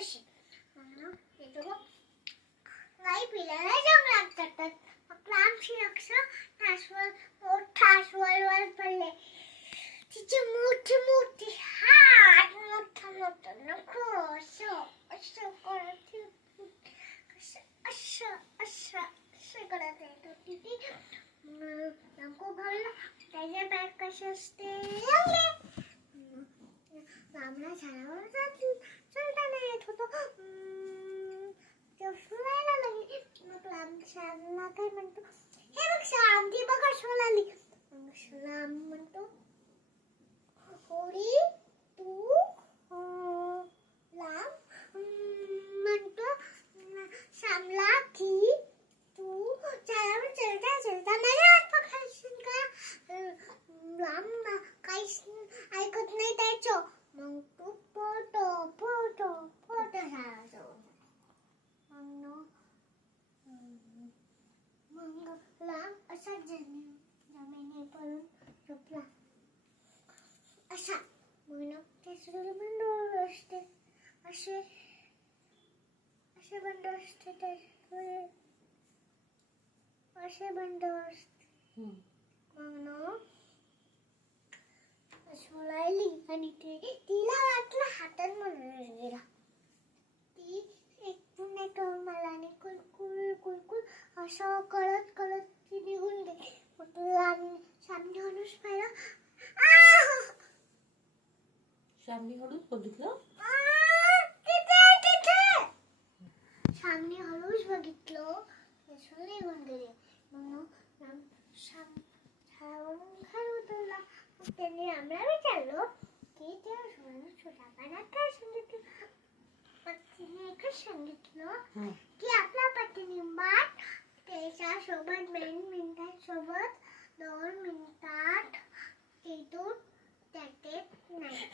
तशी ते बघ गाई पिल्याला जंगलात जातात. मग आमची रक्ष मोठा अस्वल पडले. तिचे मोठे मोठे हात, मोठा मोठा नखं, असं असं करत असं करत येत होती ती. नको भरलं त्याचे पाय कसे असते लांबड्या झाडावर चलताना येत होतो. तो सुरायला लागली. मग लांबला काय म्हणतो, हे बघ श्याम, ती बघ अस्वल आली. मग श्याम म्हणतो, होडी तू लांब म्हणतो श्यामला की तू झाडावर चलता चलता माझ्या हात पकडशील का? लांब काहीच ऐकत नाही त्याचं. मग तू पोट झाडाजवळ. मग लांब असा जमिनी पडून झोपला. असा म्हणून त्याच्याकडे बंडोळ असते. असे बंडोळ असते त्याच्याकडे. असे बंडोळ असते. मग अस्वल आली आणि तिला वाटलं हातात म्हणून गेला. ती एकूण एक मलाने कुलकुल कुलकुल असं कळत कळत ती निघून गेली. मग सामने हळूच पाहिलं. श्यामने हळूच बघितलं. सामने हळूच बघितलं. अस्वल निघून गेले. मग श्याम झाडावरून खाली उतरला. मग त्यांनी आम्हाला विचारलं की त्या अस्वलाने छोटापणात काय सांगितलं. मग तिने एकच सांगितलं की आपला प्रतिबिंबात त्याच्यासोबत 2 मिनिटांसोबत 2 मिनिटात तिथून त्याचे नाही.